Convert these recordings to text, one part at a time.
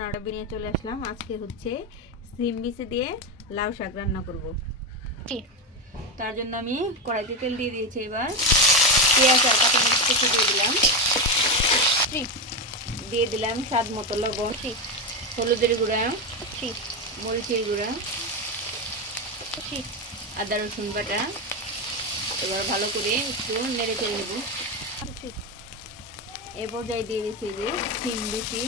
রান্না নিয়ে চলে আসলাম। আজকে হচ্ছে সিম বিচি দিয়ে লাউ শাক রান্না করব। তার জন্য আমি কড়াইতে তেল দিয়ে দিয়েছি। এবার পেঁয়াজ আর কাঁচামরিচ কুচি দিয়ে দিলাম স্বাদ মতো লবণ, হলুদের গুঁড়া, মরিচের গুঁড়া, আদা রসুন বাটা। এবার ভালো করে একটু নেড়ে চেড়ে নেব। এ পর্যায়ে দিয়ে দিচ্ছি যে সিম বিচি,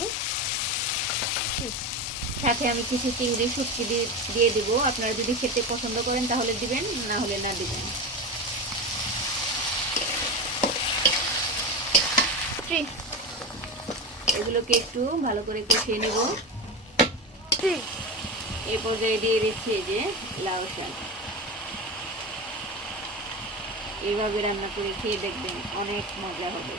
সাথে আমি কিছু চিংড়ি শুটকি দিয়ে দিব। আপনারা যদি খেতে পছন্দ করেন তাহলে দিবেন, না হলে না দিবেন। এগুলোকে একটু ভালো করে কষিয়ে নেব। এই পর্যায়ে দিয়ে দিচ্ছি যে লাউ শাক। এইভাবে রান্না করে খেয়ে দেখবেন, অনেক মজা হবে।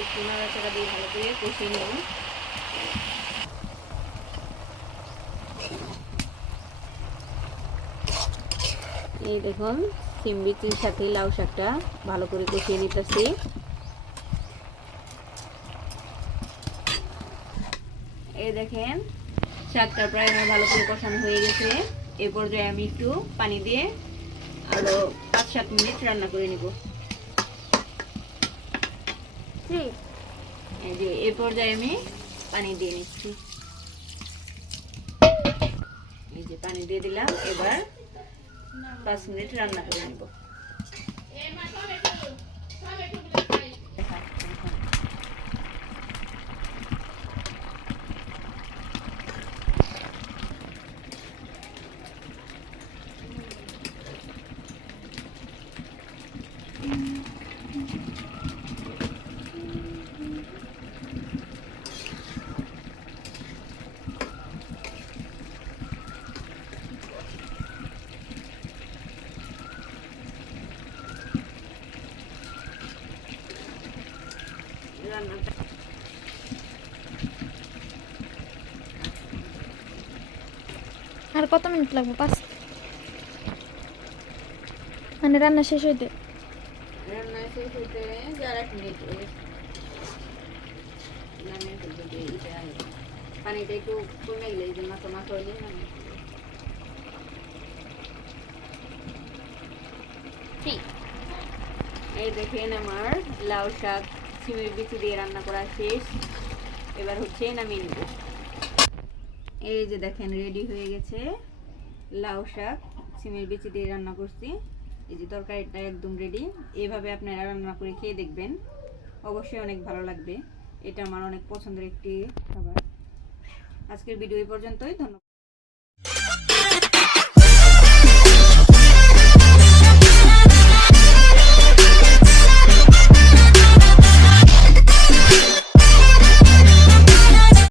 একটু নাড়াচাড়া দিয়ে ভালো করে কষিয়ে নেব। এই দেখুন, সিম বিচির সাথে লাউ শাকটা ভালো করে কষিয়ে নিতেছি। এই দেখেন, শাকটা প্রায় আমার ভালো করে কষানো হয়ে গেছে। এই পর্যায়ে আমি একটু পানি দিয়ে আরো 5-7 মিনিট রান্না করে নিব। এই যে এই পর্যায়ে আমি পানি দিয়ে নিচ্ছি। এই যে পানি দিয়ে দিলাম। এবার 5 মিনিট রান্না করে নিব। আর কত মিনিট লাগবে? 5 মানে রান্না শেষ হইতে? রান্না শেষ হইতে 4-8 মিনিট। পানিটা একটু কমে গেলে এই যে মাখা মাখা হইলে এই দেখেন, আমার লাউ শাক সিমের বিচি দিয়ে রান্না করা শেষ। এবার হচ্ছে নামিয়ে নিব। এই যে দেখেন, রেডি হয়ে গেছে লাউ শাক সিমের বিচি দিয়ে রান্না করছি। এই যে তরকারিটা একদম রেডি। এইভাবে আপনারা রান্না করে খেয়ে দেখবেন, অবশ্যই অনেক ভালো লাগবে। এটা আমার অনেক পছন্দের একটি খাবার। আজকের ভিডিও এই পর্যন্তই। ধন্যবাদ।